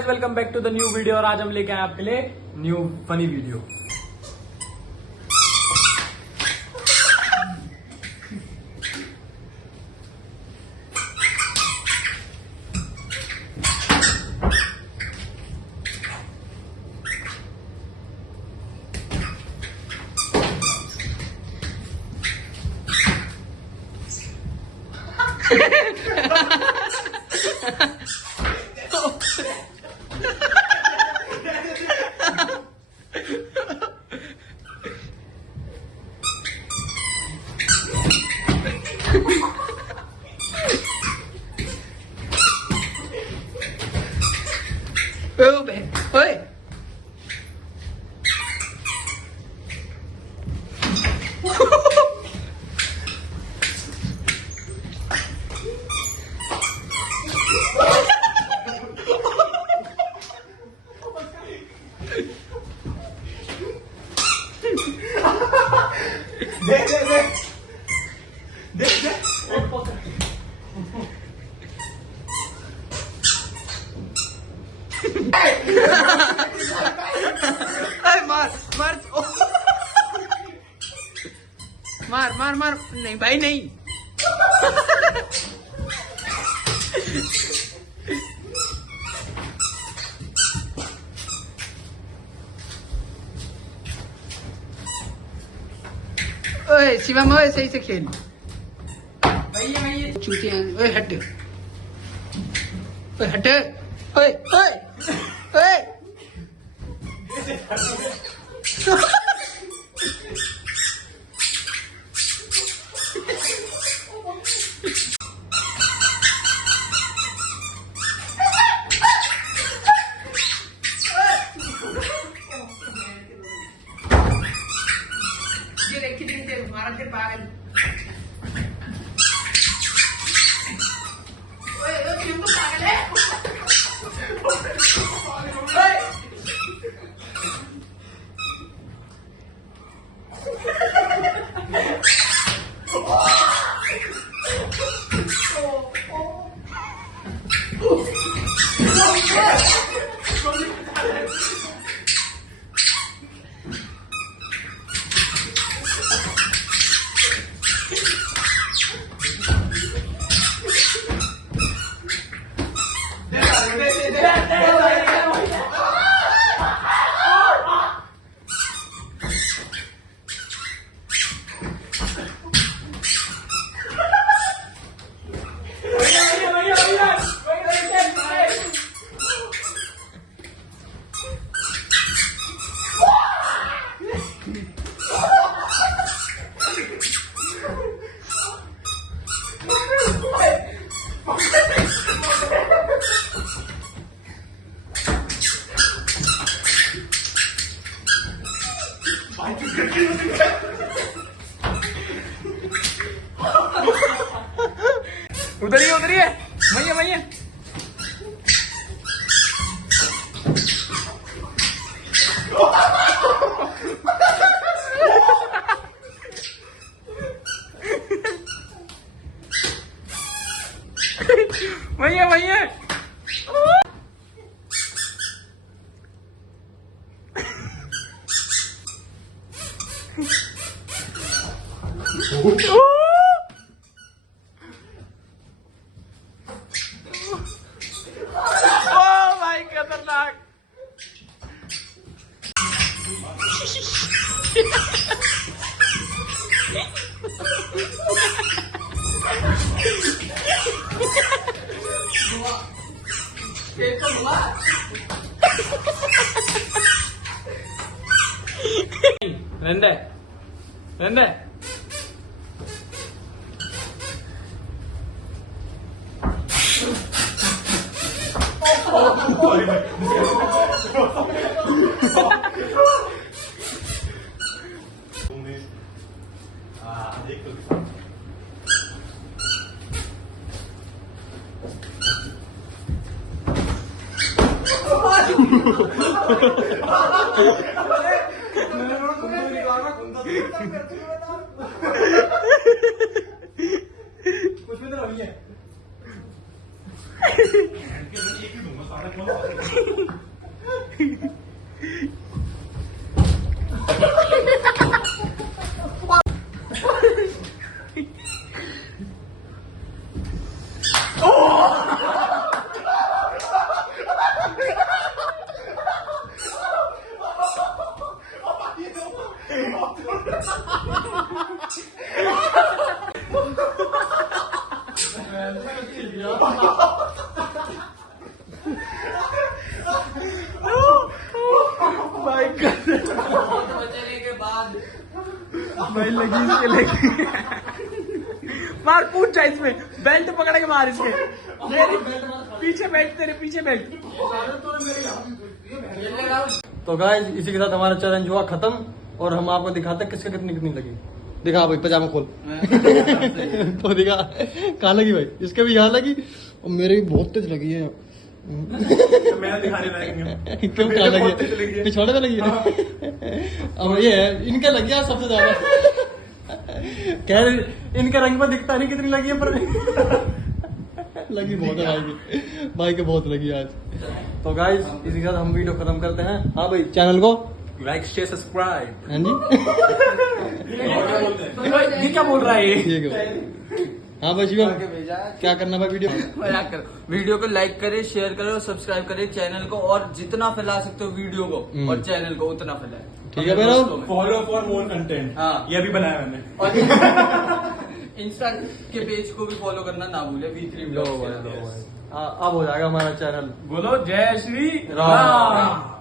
Guys, welcome back to the new video. और आज हम लेके आए आपके लिए न्यू फनी वीडियो। Oi! मार मार मार नहीं भाई नहीं। ओए शिवम ओए सही से खेल। भैया चूतिया ओए हट ओए हट ओए ओए ओए मारा फिर पागल। ओए तुम तो पागल है। उधर ही है भैया भैया। भैया भैया भाई खतरनाक। रंदे रंदे कुछ भी तो रही है। बचने के बाद भाई लगी इसके लगी। मार पूछ जा इसमें, बेल्ट पकड़ के मार इसके। मेरी पीछे बेल्ट, तेरे पीछे बेल्ट। तो गाइस इसी के साथ हमारा चैलेंज हुआ खत्म और हम आपको दिखाते हैं किसका कितनी कितनी लगी। दिखा भाई पजामा खोल। तो दिखा कहाँ लगी भाई, इसके भी यहाँ लगी और मेरे भी बहुत तेज लगी है। मैं दिखाने लायक नहीं हूँ। क्यों कहाँ लगी है? पिछवाड़े में लगी है। अब ये है इनके लगी है सबसे ज्यादा। कह रहे इनके रंग में दिखता नहीं कितनी लगी है, पर लगी बहुत है भाई की। भाई के बहुत लगी आज। तो गाइस इसी के साथ हम वीडियो खत्म करते हैं। हाँ भाई चैनल को लाइक शेयर सब्सक्राइब। हाँ जी ये क्या बोल रहा है ये? ठीक है। हाँ भाई शिवम क्या करना भाई वीडियो? मजाक करो। वीडियो को लाइक करें, शेयर करें और सब्सक्राइब करें चैनल को, और जितना फैला सकते हो वीडियो को और चैनल को उतना फैलाएं। ठीक है भाई Rahul. Follow for more content. हाँ। ये भी बनाया मैंने। और इंस्टा के पेज को भी फॉलो करना ना भूले, W3 अब हो जाएगा हमारा चैनल। बोलो जय श्री राम। राम।